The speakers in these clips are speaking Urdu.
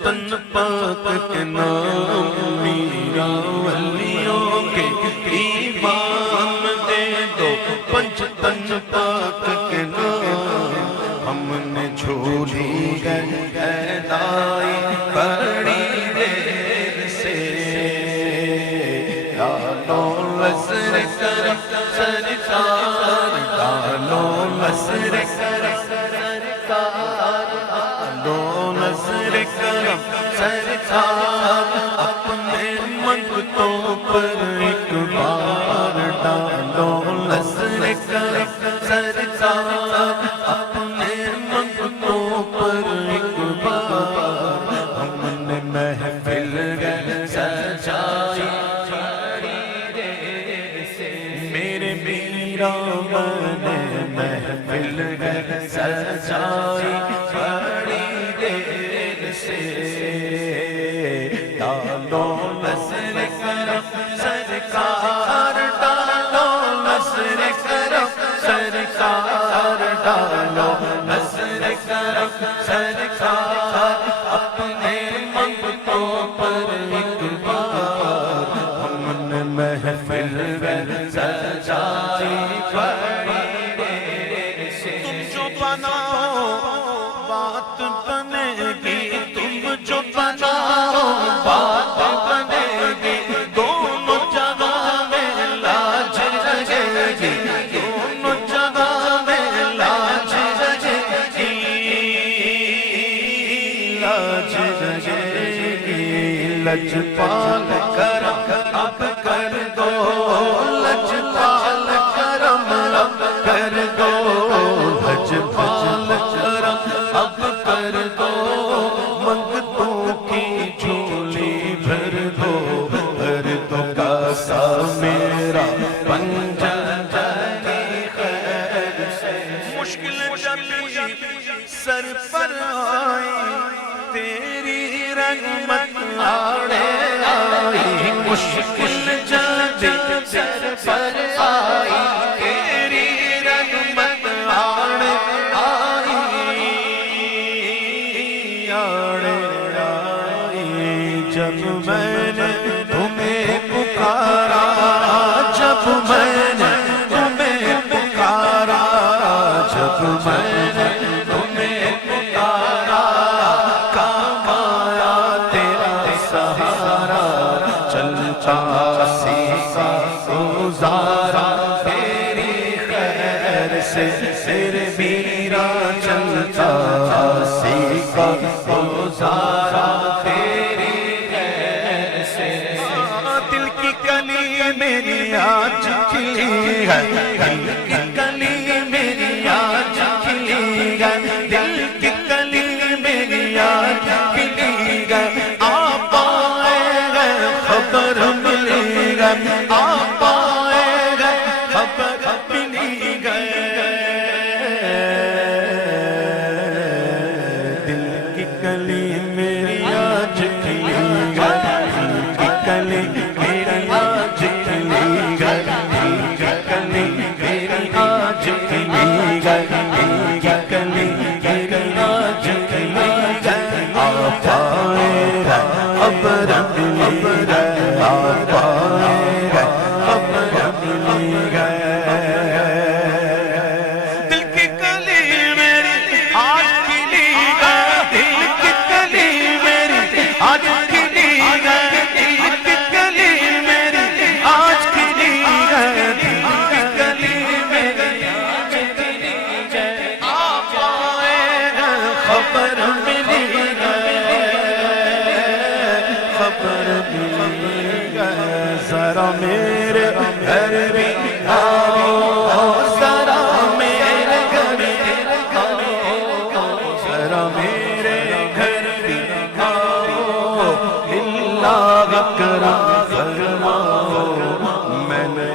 تن پاک کے نام میرا ولیوں کے ایمان دے دو تن پاک کے نام ہم نے جھولی گئے دائی بڑی دیر سے ڈالو نظر کرم سرکار ڈالو نظر کرم سرکار ڈالو نظر کرم سرکار اپنے منگتوں پر ایک بار ڈالو نظر کرم سرکار اپنے منگتوں پر ایک بار ہم نے محفل سجائی میرے میرا من محفل سجائی بڑی دیر سے ڈالو نظر کرم سرکار ڈالو نظر کرم سرکار ڈالو نظر کرم سرکار اپنے منگتوں پر ایک بار ہم نے محفل سجائی بڑی دیر سے تم جو بناؤ بات بنے گی تم جو بناؤ بات بنے گی دونوں جگہ میں لاج رہے گی دونوں جگہ میں لاج رہے گی لاج رہے گی لجپال کرم اب کر دو لجپال کرم اب کر دو لجپال کرم اب کر دو منگتوں کی جھولی بھر دو کاسا میرا بن جائے خیر سے مشکل جب سر پر آئی تیری رحمت آڑے آئی مشکل جب سر پر آئی تیری رحمت آڑے آئی آڑے آئی جب میں نے تمہیں پکارا جب میں نے تمہیں پکارا جب میں نے تمہیں پکارا کام آیا تیرا سہارا چلتا سیکھا گزارا تیری خیر سے میرے میرا چلتا سیکھا گزارا تیری خیر سے دل کی کلی میری آج کھلی ہے دل کی کلی میری آج کھلی ہے دل کی کلی میری آج کھلی ہے آپ آئے گئے خبر ملی گئے آپ آئے گئے خبر ملی گئے دل کی کلی میری آج کھلی ہے دل کی کلی میری آج کھلی ہے دل کی کلی میری آج کھلی ہے دل کی کلی میری آج کھلی ہے آپ آئے گئے خبر ملی گئے آپ آئے گئے خبر ملی گئے دل کی کلی میری آج کھلی ہے دل کی کلی میری آج کھلی ہے دل کی کلی میری آج کھلی ہے دل کی کلی میری آج کھلی ہے آپ آئے گئے خبر ملی گئے خبر ملی گئے ذرا میرے گھر بھی آؤ ذرا میرے گھر بھی آؤ ذرا میرے گھر بھی آؤ اللہ کرم فرماؤ میں نے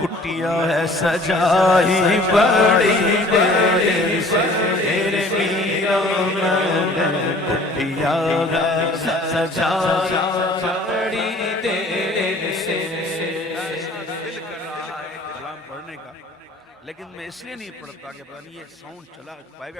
کٹیا ہے سجائی بڑی دیر سے میرے میرا میں نے کٹیا ہے سجائی بڑی دیر سے دل کر رہا ہے کلام پڑھنے کا لیکن میں اس لیے نہیں پڑھتا کہ پتہ نہیں یہ ساؤنڈ چلا پائے گا